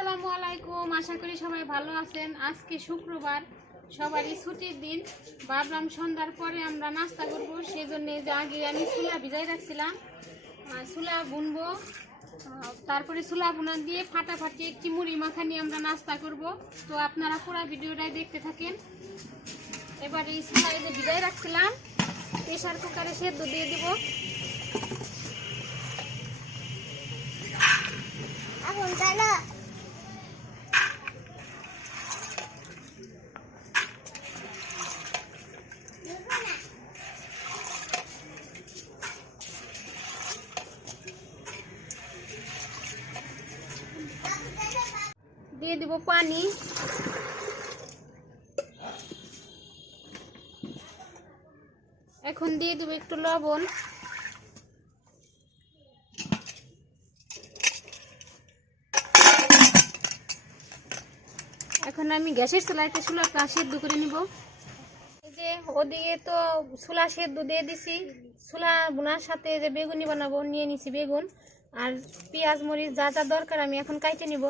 আসসালামু আলাইকুম। আশা করি সবাই ভালো আছেন। আজকে শুক্রবার, সবারই ছুটির দিন। ভাবলাম সন্ধ্যার পরে আমরা নাস্তা করব, সেজন্য যে আগে আমি ছোলা ভিজাই রাখছিলাম, ছোলা বুনবো। তারপরে ছোলা বুনা দিয়ে ফাটাফাটি একটি মুড়ি মাখা নিয়ে আমরা নাস্তা করব। তো আপনারা পুরো ভিডিওটাই দেখতে থাকেন। এবার এই ছোলা যে ভিজাই রাখছিলাম, প্রেসার কুকারে সেদ্ধ দিয়ে দিব। এখন জানো দিয়ে দিব পানি। এখন দিয়ে দিব একটু লবণ। এখন আমি গ্যাসের চুলাতে ছোলাটা সেদ্ধ করে নিব। এই যে ওদিকে তো ছোলা সেদ্ধ দিয়ে দিছি। ছোলা বোনার সাথে যে বেগুনি বানাবো নিয়ে নিছি বেগুন আর পেঁয়াজ মরিচ যা যা দরকার আমি এখন কাটে নিব।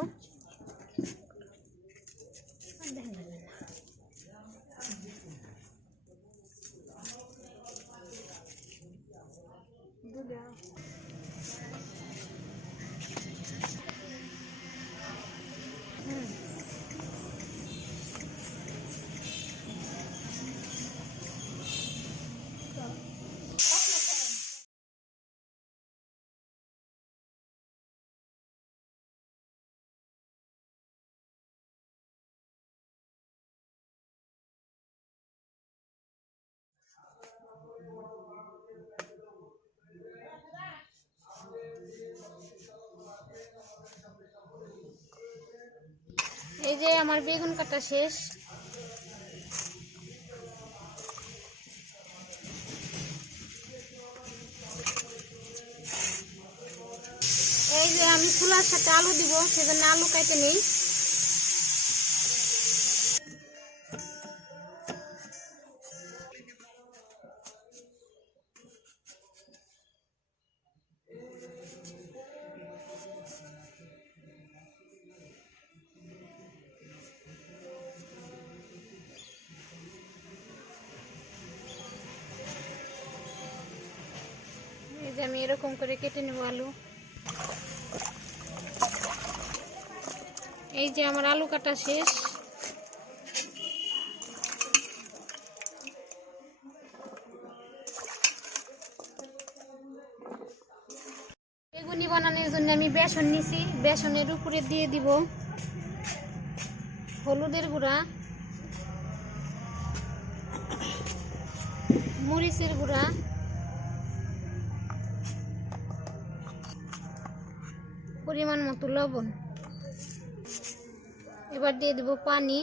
এই যে আমার বেগুন কাটা শেষ। এই যে আমি ছোলার সাথে আলু দিব, সেজন্য আলু কাটে নেই। এই যে আমি এরকম করে কেটে নেব আলু। এই যে আমার আলু কাটা শেষ। বেগুনি বানানোর জন্য আমি বেসন নিছি। বেসনের উপরে দিয়ে দিব হলুদের গুঁড়া, মরিচের গুঁড়া, পরিমাণ মতো লবণ। এবার দিয়ে দেব পানি।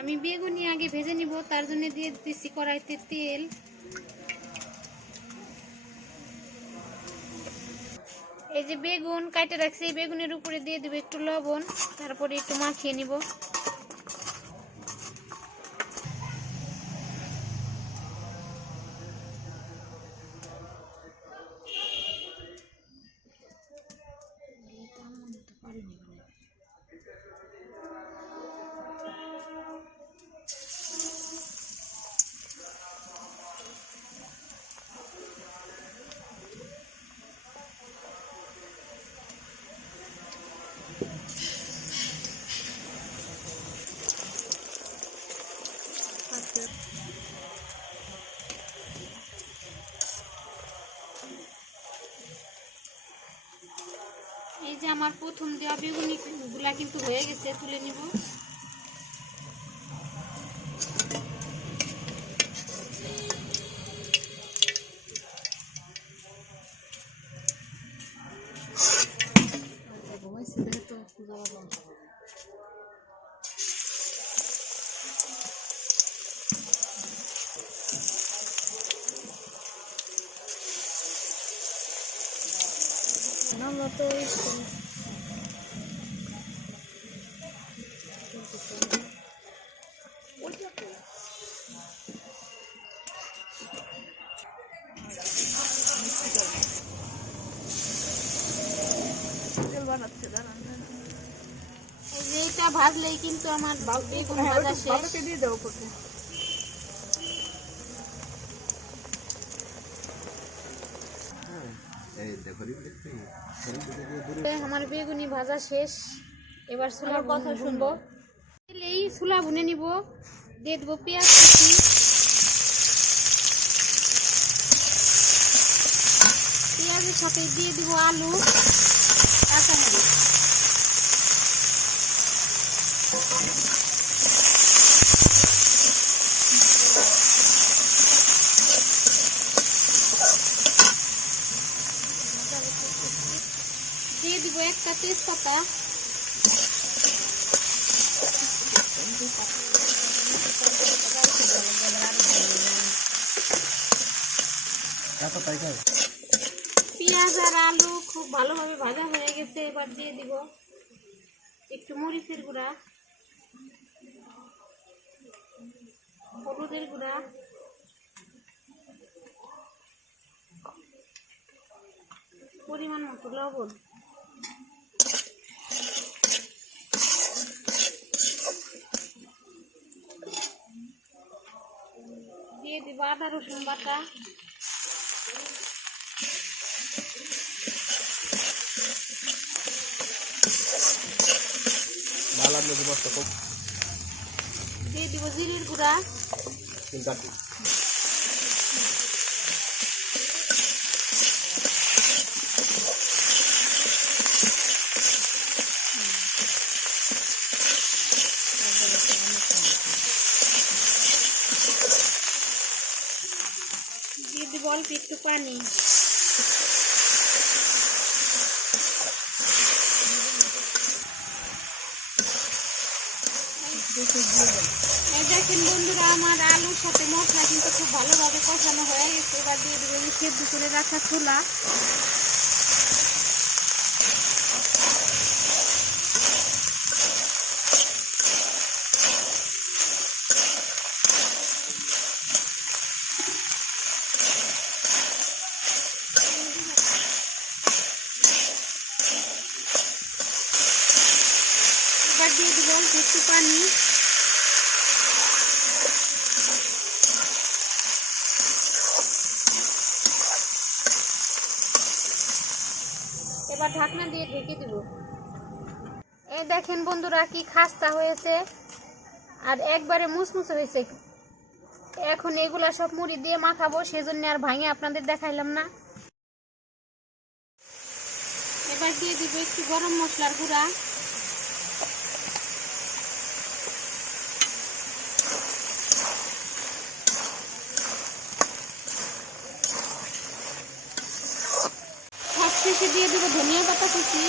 আমি বেগুনি আগে ভেজে নিব, তার জন্য দিয়ে দিচ্ছি কড়াইতে তেল। এই যে বেগুন কাটে রাখছি, বেগুনের উপরে দিয়ে দিব একটু লবণ, তারপরে একটু মাখিয়ে নিব। এই যে আমার প্রথম দেওয়া বেগুনি গুলা কিন্তু হয়ে গেছে, তুলে নিব। ঘুমাইছে এইটা ভাজলেই কিন্তু আমার বেগুন ভাজা শেষ। আমার বেগুনি ভাজা শেষ, এবার ছোলার কথা শুনবো। এই ছোলা ভুনে নিব, দিয়ে দেবো পেঁয়াজ কুচি, পেঁয়াজের সাথে দিয়ে দিব আলু, কাঁচামরিচ। দিয়ে দিব একটা তেজপাতা, পেঁয়াজ আর আলু খুব ভালোভাবে ভাজা হয়ে গেছে। এবার দিয়ে দিব একটু মরিচের গুঁড়া, হলুদের গুঁড়া, পরিমাণ মতো লবণ, দিয়ে দিব আদা রসুন বাটা, দিয়ে দিব জিরের গুঁড়া, দিয়ে দিব অল্প একটু পানি। দেখেন বন্ধুরা, আমার আলুর সাথে মশলা কিন্তু খুব ভালোভাবে কষানো হয়ে গেছে। এবার দিয়ে দেবো সেদ্ধ করে রাখা ছোলা, এবার দিয়ে দেবো অল্প একটু পানি। এবার ঢাকনা দিয়ে ঢেকে দিব। এই দেখেন বন্ধুরা, কি খাস্তা হয়েছে আর একবারে মুসমুসে হয়েছে। এখন এগুলা সব মুড়ি দিয়ে মাখাবো, সেজন্য আর ভাঙে আপনাদের দেখাইলাম না। এবার দিয়ে দিব একটু গরম মশলার গুঁড়া, সবশেষে দিয়ে দিব ধনিয়া পাতা কুচি,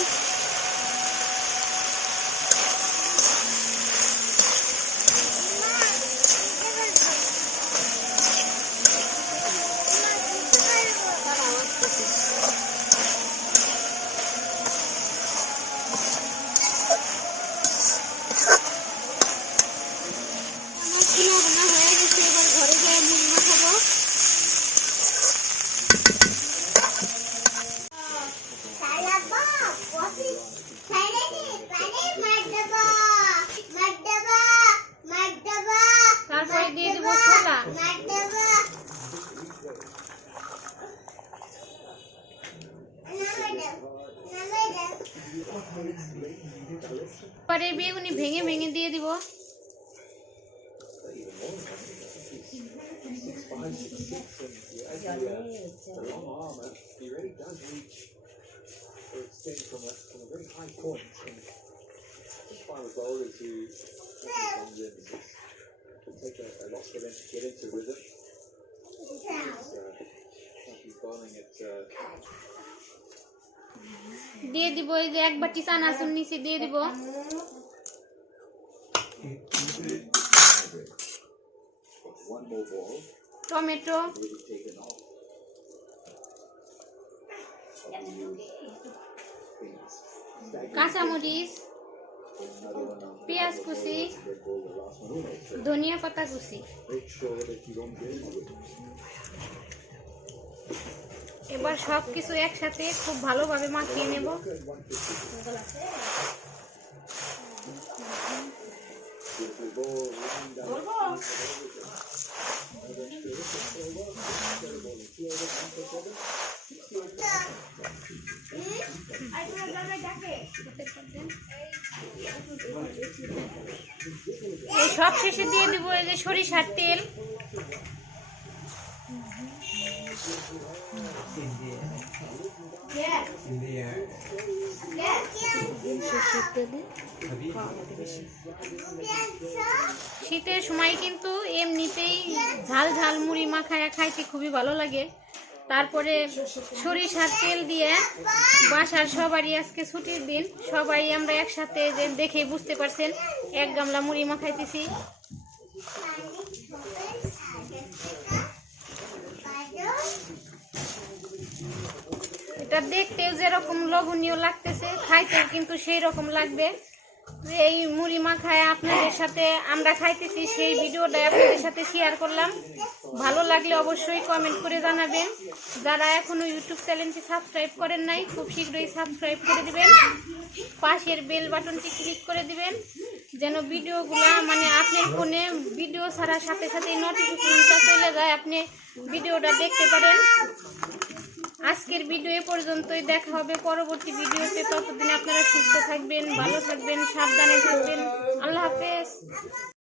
তারপরে দিয়ে দেবো ছোলা। পরে বেগুনি ভেঙে ভেঙে দিয়ে দিব। দিয়ে দিব এই যে 1 বাটি চানাচুর নিচে দিয়ে দিব, টমেটো, কাঁচামরিচ, পেঁয়াজ কুচি, ধনিয়া পাতা কুচি। এবার সবকিছু একসাথে খুব ভালোভাবে মাখিয়ে নেব। এই সব শেষে দিয়ে দিব এই যে সরিষার তেল, শীতের সময় কিন্তু এমনিতেই ঝাল ঝাল মুড়ি মাখায়া খাইতে খুবই ভালো লাগে। তারপরে সরিষার তেল দিয়ে বাসার সবারই আজকে ছুটির দিন, সবাই আমরা একসাথে যে দেখে বুঝতে পারছেন 1 গামলা মুড়ি মাখাইতেছি। এটা দেখতেও যেরকম লোভনীয় লাগতেছে, খাইতেও কিন্তু সেই রকম লাগবে। এই মুড়ি মাখায় আপনাদের সাথে আমরা খাইতেছি সেই ভিডিওটা আপনাদের সাথে শেয়ার করলাম। ভালো লাগলে অবশ্যই কমেন্ট করে জানাবেন। যারা এখনো ইউটিউব চ্যানেলটি সাবস্ক্রাইব করেন নাই খুব শীঘ্রই সাবস্ক্রাইব করে দিবেন, পাশের বেল বাটনটি ক্লিক করে দিবেন যেন ভিডিওগুলা মানে আপনার ফোনে ভিডিও ছাড়ার সাথে সাথে নোটিফিকেশনটা চলে যায়, আপনি ভিডিওটা দেখতে পারেন। আজকের ভিডিও এ পর্যন্তই, দেখা হবে পরবর্তী ভিডিওতে। ততদিন আপনারা সুস্থ থাকবেন, ভালো থাকবেন, সাবধানে থাকবেন। আল্লাহ হাফেজ।